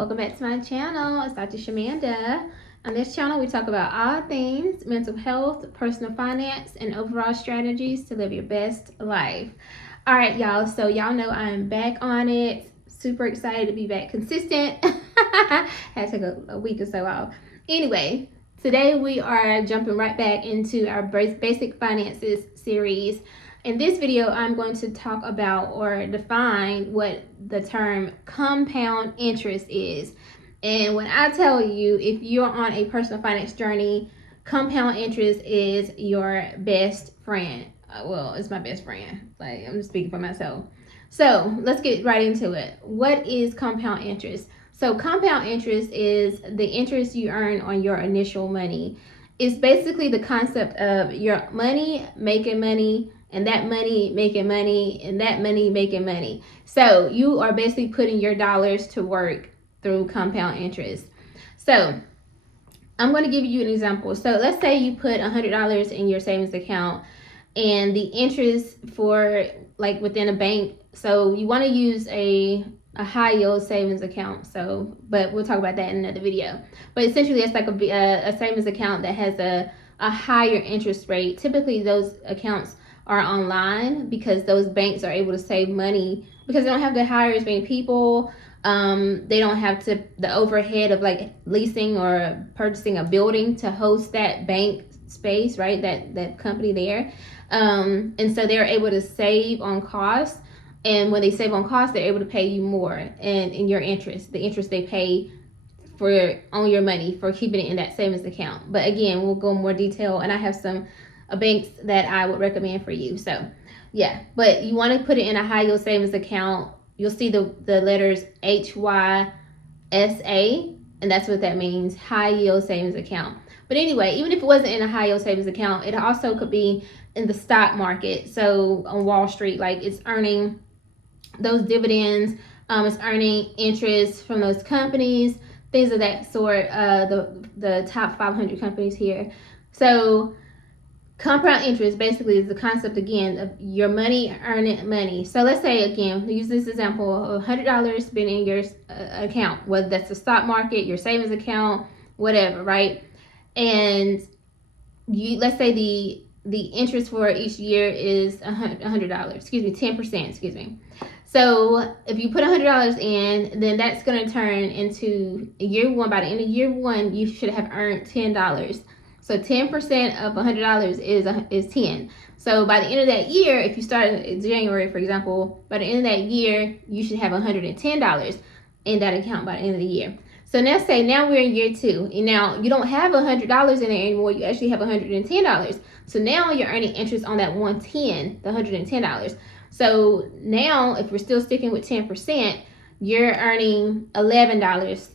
Welcome back to my channel. It's Dr. Shamanda. On this channel, we talk about all things mental health, personal finance, and overall strategies to live your best life. All right, y'all. So y'all know I'm back on it. Super excited to be back consistent. Had to take a week or so off. Anyway, today we are jumping right back into our basic finances series. In this video, I'm going to talk about or define what the term compound interest is. And when I tell you, if you're on a personal finance journey, compound interest is your best friend. Well, it's my best friend. Like, I'm just speaking for myself. So let's get right into it. What is compound interest? So compound interest is the interest you earn on your initial money. It's basically the concept of your money making money, and that money making money, and that money making money. So you are basically putting your dollars to work through compound interest. So I'm going to give you an example. So let's say you put $100 in your savings account, and the interest for like within a bank. So you want to use a high yield savings account. So, but we'll talk about that in another video. But essentially, it's like a savings account that has a higher interest rate. Typically, those accounts are online because those banks are able to save money because they don't have to hire as many people. They don't have the overhead of like leasing or purchasing a building to host that bank space, right? That company there. And so they're able to save on costs. And when they save on costs, they're able to pay you more in your interest, the interest they pay on your money for keeping it in that savings account. But again, we'll go in more detail, and I have some banks that I would recommend for you. So yeah, but you want to put it in a high yield savings account. You'll see the letters HYSA, and that's what that means, high yield savings account. But anyway, even if it wasn't in a high yield savings account, it also could be in the stock market. So on Wall Street, like it's earning those dividends, it's earning interest from those companies, things of that sort, the top 500 companies here. So compound interest basically is the concept, again, of your money earning money. So let's say, again, use this example of $100 being in your account, whether that's the stock market, your savings account, whatever, right? And let's say the interest for each year is $100, excuse me, 10%, excuse me. So if you put $100 in, then that's going to turn into year one. By the end of year one, you should have earned $10. So 10% of $100 is 10. So by the end of that year, if you start in January, for example, by the end of that year, you should have $110 in that account by the end of the year. So now we're in year two, and now you don't have $100 in there anymore. You actually have $110. So now you're earning interest on that $110, the $110. So now, if we're still sticking with 10%, you're earning $11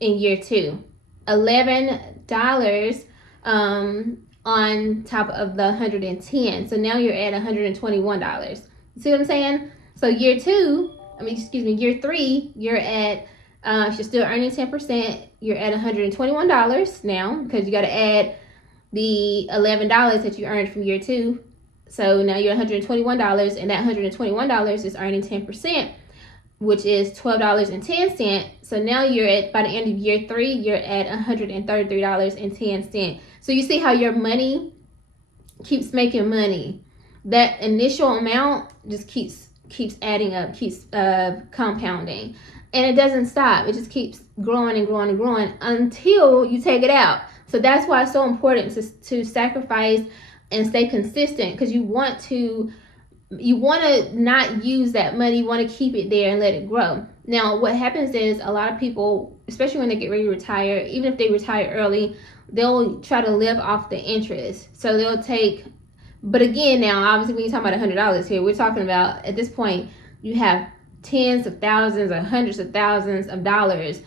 in year two. $11 on top of the 110. So now you're at $121. You see what I'm saying? So year three, you're at, if you're still earning 10%, you're at $121 now, because you got to add the $11 that you earned from year two. So now you're $121, and that $121 is earning 10%, which is $12.10. So now you're at, by the end of year three, you're at $133.10. So you see how your money keeps making money. That initial amount just keeps adding up, keeps compounding. And it doesn't stop. It just keeps growing and growing and growing until you take it out. So that's why it's so important to sacrifice and stay consistent, because you want to not use that money. You want to keep it there and let it grow. Now, what happens is a lot of people, especially when they get ready to retire, even if they retire early, they'll try to live off the interest. So they'll take, but again, now, obviously, when you're talking about $100 here, we're talking about, at this point, you have tens of thousands or hundreds of thousands of dollars,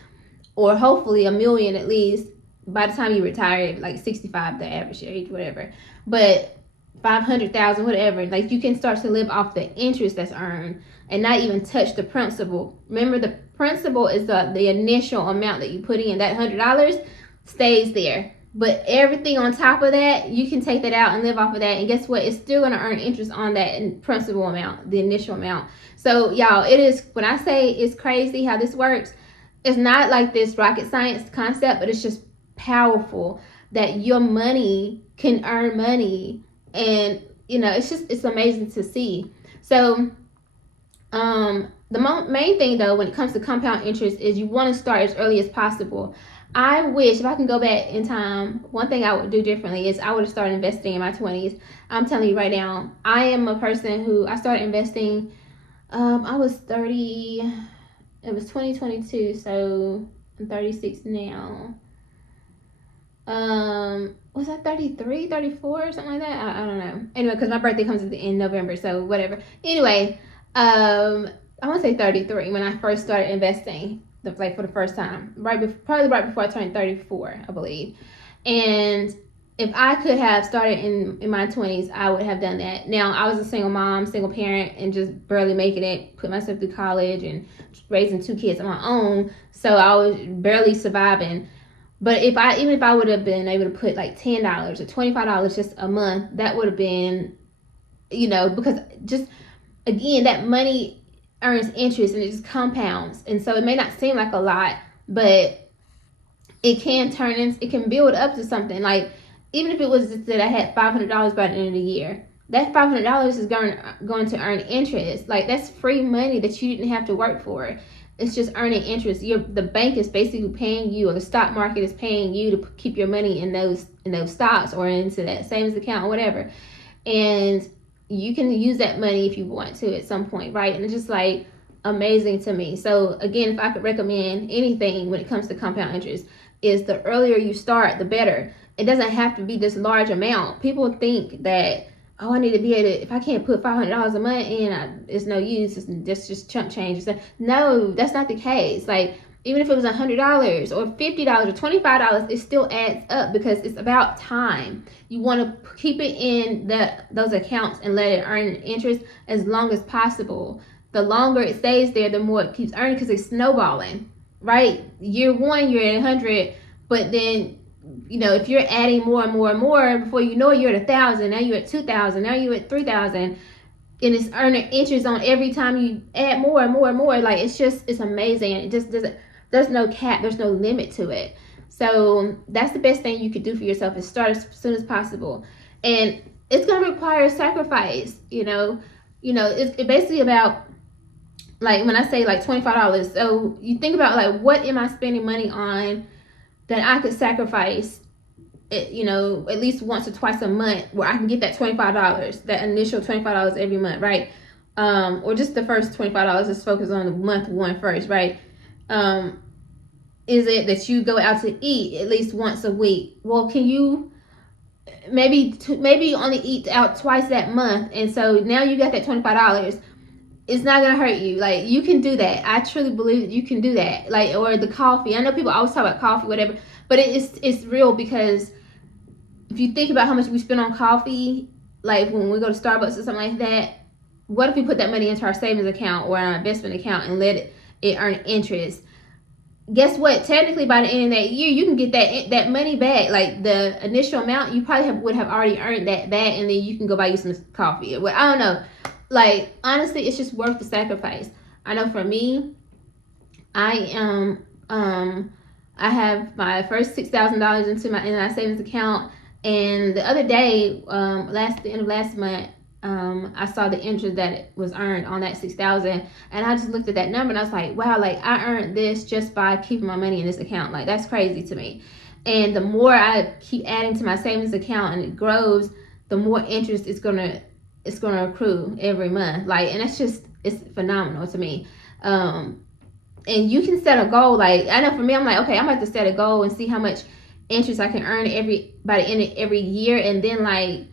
or hopefully $1 million at least, by the time you retire, like 65, the average age, whatever. But 500,000, whatever, like you can start to live off the interest that's earned and not even touch the principal. Remember, the principal is the initial amount that you put in. That $100 stays there, but everything on top of that, you can take that out and live off of that, and guess what? It's still going to earn interest on that principal amount, the initial amount. So y'all, it is, when I say it's crazy how this works, it's not like this rocket science concept, but it's just powerful that your money can earn money. And it's amazing to see. So the main thing though when it comes to compound interest is you want to start as early as possible. I wish if I can go back in time, one thing I would do differently is I would have started investing in my 20s. I'm telling you right now, I am a person who I started investing. I was 30. It was 2022, so I'm 36 now. Was I 33, 34, or something like that? I don't know. Anyway, because my birthday comes in November, so whatever. Anyway, I want to say 33 when I first started investing, for the first time, probably right before I turned 34, I believe. And if I could have started in my 20s, I would have done that. Now, I was a single mom, single parent, and just barely making it, put myself through college and raising 2 kids on my own, so I was barely surviving. But even if I would have been able to put like $10 or $25 just a month, that would have been, because just, again, that money earns interest and it just compounds. And so it may not seem like a lot, but it can build up to something. Like, even if it was just that I had $500 by the end of the year, that $500 is going to earn interest. Like, that's free money that you didn't have to work for. It's just earning interest. The bank is basically paying you, or the stock market is paying you to keep your money in those stocks or into that savings account or whatever. And you can use that money if you want to at some point, right? And it's just like amazing to me. So again, if I could recommend anything when it comes to compound interest, is the earlier you start, the better. It doesn't have to be this large amount. People think that, oh, I need to be able to, if I can't put $500 a month in, it's no use. It's just chump change. No, that's not the case. Like, even if it was $100 or $50 or $25, it still adds up because it's about time. You want to keep it in those accounts and let it earn interest as long as possible. The longer it stays there, the more it keeps earning because it's snowballing, right? Year one, you're at 100, but then, if you're adding more and more and more, before you know it, you're at 1,000. Now you're at 2,000. Now you're at 3,000, and it's earning interest on every time you add more and more and more. Like, it's amazing. It just doesn't. There's no cap. There's no limit to it. So that's the best thing you could do for yourself is start as soon as possible, and it's gonna require sacrifice. It's basically about, like, when I say like $25. So you think about, like, what am I spending money on that I could sacrifice, at least once or twice a month, where I can get that $25, that initial $25 every month, right? Or just the first $25. Let's focus on the month one first, right? Is it that you go out to eat at least once a week? Well, can you maybe you only eat out twice that month, and so now you got that $25. It's not gonna hurt you. Like, you can do that. I truly believe that you can do that. Like, or the coffee. I know people always talk about coffee, whatever, but it's real, because if you think about how much we spend on coffee, like when we go to Starbucks or something like that, what if we put that money into our savings account or our investment account and let it earn interest? Guess what? Technically, by the end of that year, you can get that money back. Like, the initial amount, you probably would have already earned that back, and then you can go buy you some coffee. Well, I don't know. Like, honestly, it's just worth the sacrifice. I know for me, I have my first $6,000 in my savings account, and the other day, the end of last month, I saw the interest that it was earned on that $6,000, and I just looked at that number and I was like, wow, like, I earned this just by keeping my money in this account. Like, that's crazy to me. And the more I keep adding to my savings account and it grows, the more interest it's gonna accrue every month. Like, and it's phenomenal to me. And you can set a goal. Like, I know for me, I'm like, okay, I'm about to set a goal and see how much interest I can earn by the end of every year, and then, like,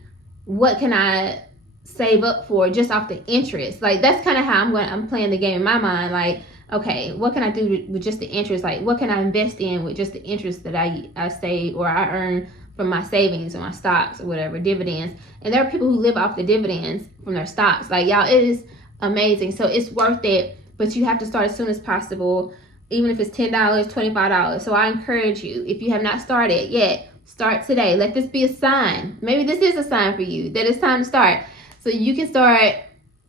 what can I save up for just off the interest? Like, that's kind of how I'm playing the game in my mind. Like, okay, what can I do with just the interest? Like, what can I invest in with just the interest that I save or I earn from my savings or my stocks or whatever, dividends? And there are people who live off the dividends from their stocks. Like, y'all, it is amazing. So it's worth it, but you have to start as soon as possible, even if it's $10, $25. So I encourage you, if you have not started yet, start today. Let this be a sign. Maybe this is a sign for you that it's time to start. So you can start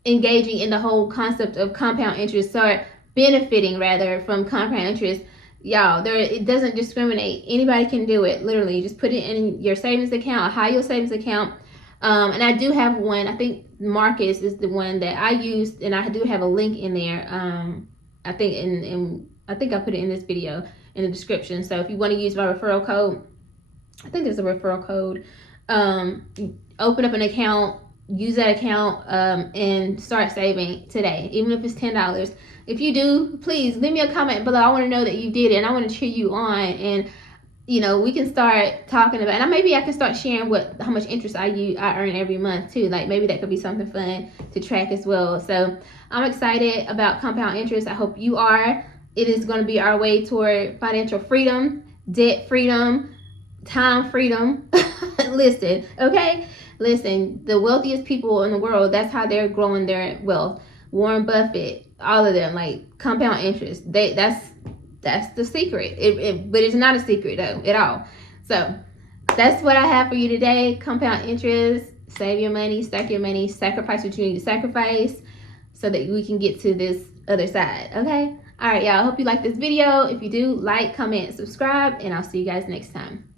engaging in the whole concept of compound interest. Start benefiting rather from compound interest, y'all, it doesn't discriminate. Anybody can do it. Literally, just put it in your savings account, a high yield savings account. And I do have one. I think Marcus is the one that I used, and I do have a link in there. I think I think I put it in this video in the description. So if you want to use my referral code, I think there's a referral code. Open up an account, use that account, and start saving today, even if it's $10. If you do, please leave me a comment below. I want to know that you did it, and I want to cheer you on. And you know, we can start talking about, and maybe I can start sharing how much interest I earn every month too. Like maybe that could be something fun to track as well. So I'm excited about compound interest. I hope you are. It is going to be our way toward financial freedom, debt freedom, time freedom. Listen, okay? Listen, the wealthiest people in the world, that's how they're growing their wealth. Warren Buffett, all of them, like compound interest. That's the secret. But it's not a secret though at all. So that's what I have for you today. Compound interest. Save your money, stack your money, sacrifice what you need to sacrifice so that we can get to this other side. Okay? All right, y'all. I hope you like this video. If you do, like, comment, subscribe, and I'll see you guys next time.